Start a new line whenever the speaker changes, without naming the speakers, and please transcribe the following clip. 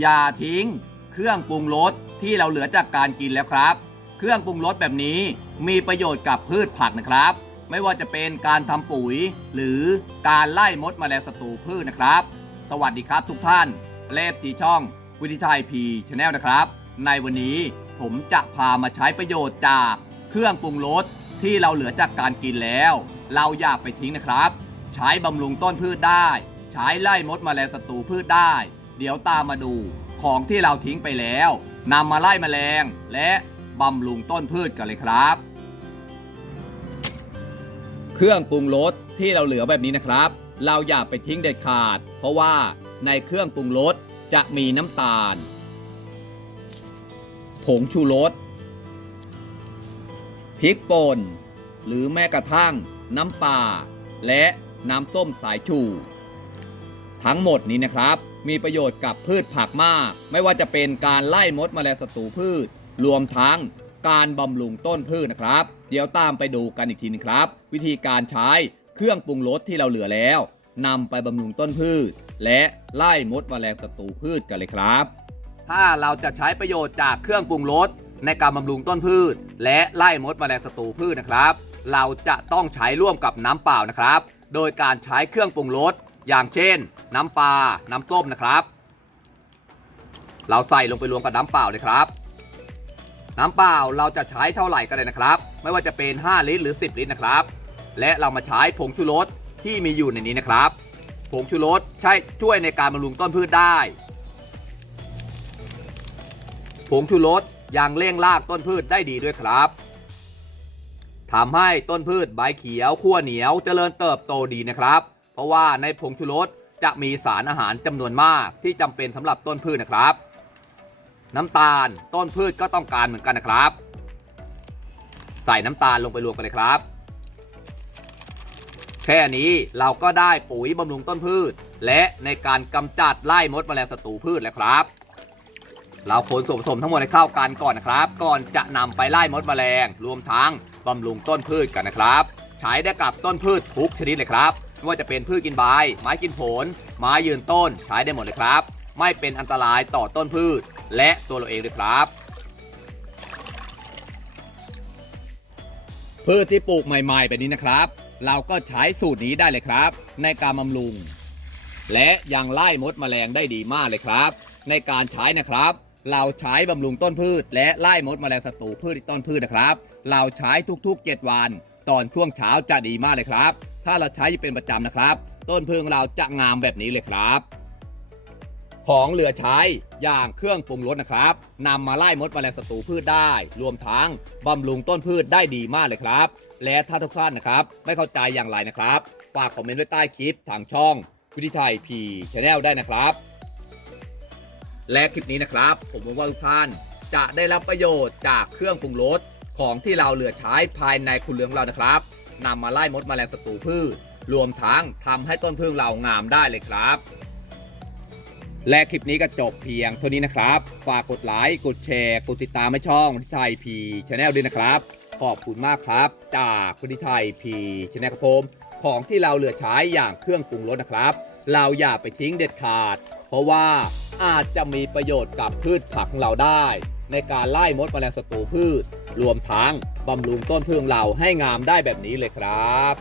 อย่าทิ้ง เครื่องปรุงรสที่เราเหลือจากการกินแล้วครับ เครื่องปรุงรสแบบนี้มีประโยชน์กับพืชผักนะครับ ไม่ว่าจะเป็นการทำปุ๋ย หรือการไล่มดแมลงศัตรูพืชนะครับ สวัสดีครับทุกท่านเลฟที่ช่องวิธีไทยพีชาแนลนะครับ ในวันนี้ผมจะพามาใช้ประโยชน์จากเครื่องปรุงรสที่เราเหลือจากการกินแล้ว เราอย่าไปทิ้งนะครับ ใช้บำรุงต้นพืชได้ ใช้ไล่มดแมลงศัตรูพืชได้ เดี๋ยวตามมาดูของที่เราทิ้งไปแล้วนำมาไล่แมลงและบำรุงต้นพืชกันเลยครับ เครื่องปรุงรสที่เราเหลือแบบนี้นะครับ เราอย่าไปทิ้งเด็ดขาด เพราะว่าในเครื่องปรุงรสจะมีน้ำตาล ผงชูรสพริกป่น หรือแม้กระทั่งน้ำปลาและน้ำส้มสายชู ทั้งหมดนี้นะครับ มีประโยชน์กับพืชผักมาก ไม่ว่าจะเป็นการไล่มดแมลงศัตรูพืช รวมทั้งการบำรุงต้นพืชนะครับ เดี๋ยวตามไปดูกันอีกทีนึงครับ วิธีการใช้เครื่องปรุงรสที่เราเหลือแล้วนำไปบำรุงต้นพืช และไล่มดแมลงศัตรูพืชกันเลยครับ ถ้าเราจะใช้ประโยชน์จากเครื่องปรุงรสในการบำรุงต้นพืช และไล่มดแมลงศัตรูพืชนะครับ เราจะต้องใช้ร่วมกับน้ำเปล่านะครับ โดยการใช้เครื่องปรุงรส อย่างเช่น น้ำปลา น้ำส้มนะครับ เราใส่ลงไปรวมกับน้ำเปล่าเลยครับ น้ำเปล่าเราจะใช้เท่าไหร่ก็ได้นะครับ ไม่ว่าจะเป็น 5 ลิตรหรือ 10 ลิตรนะครับ และเรามาใช้ผงชูรสที่มีอยู่ในนี้นะครับ ผงชูรสใช้ช่วยในการบำรุงต้นพืชได้ ผงชูรสยังเร่งรากต้นพืชได้ดีด้วยครับทำให้ต้นพืชใบเขียวขั้วเหนียวเจริญเติบโตดีนะครับ เพราะว่าในผงชูรสจะมีสารอาหารจำนวนมากที่จำเป็นสำหรับต้นพืชนะครับ น้ำตาลต้นพืชก็ต้องการเหมือนกันนะครับ ใส่น้ำตาลลงไปรวมกันเลยครับ แค่นี้เราก็ได้ปุ๋ยบำรุงต้นพืช และในการกำจัดไล่มดแมลงศัตรูพืชแล้วครับ เราคนส่วนผสมทั้งหมดให้เข้ากันก่อนนะครับ ก่อนจะนำไปไล่มดแมลงรวมทั้งบำรุงต้นพืชกันนะครับ ใช้ได้กับต้นพืชทุกชนิดเลยครับ ไม่ว่าจะเป็นพืชกินใบ ไม้กินผล ไม้ยืนต้นใช้ได้หมดเลยครับ ไม่เป็นอันตรายต่อต้นพืช และตัวเราเองด้วยครับ พืชที่ปลูกใหม่ๆแบบนี้นะครับ เราก็ใช้สูตรนี้ได้เลยครับ ในการบำรุง และยังไล่มดแมลงได้ดีมากเลยครับ ในการใช้นะครับเราใช้บำรุงต้นพืช และไล่มดแมลงศัตรูพืชต้นพืชนะครับ เราใช้ทุกๆ 7 วัน ตอนช่วงเช้าจะดีมากเลยครับ ถ้าเราใช้เป็นประจำนะครับ ต้นพืชของเราจะงามแบบนี้เลยครับ ของเหลือใช้อย่างเครื่องปรุงรสนะครับนำมาไล่มดแมลงศัตรูพืชได้ รวมทั้งบำรุงต้นพืชได้ดีมากเลยครับ และถ้าทุกท่านนะครับ ไม่เข้าใจอย่างไรนะครับฝากคอมเมนต์ไว้ใต้คลิปทางช่องวิธีไทยพีชแนลได้นะครับ และคลิปนี้นะครับ ผมหวังว่าทุกท่านจะได้รับประโยชน์จากเครื่องปรุงรสของที่เราเหลือใช้ภายในคุณเรืองเรานะครับ นำมาไล่มดแมลงศัตรูพืชรวมทั้งทำให้ต้นพึ่งเรางามได้เลยครับ และคลิปนี้ก็จบเพียงเท่านี้นะครับ ฝากกดไลค์กดแชร์ กดติดตามให้ช่องวิทยพีชาแนลด้วยนะครับ ขอบคุณมากครับ จากวิทยพีชาแนลครับผม ของที่เราเหลือใช้อย่างเครื่องปรุงรสนะครับ เราอย่าไปทิ้งเด็ดขาด เพราะว่าอาจจะมีประโยชน์กับพืชผักของเราได้ ในการไล่มดแมลงศัตรูพืช รวมทั้งบำรุงต้นพืชเราให้งามได้แบบนี้เลยครับ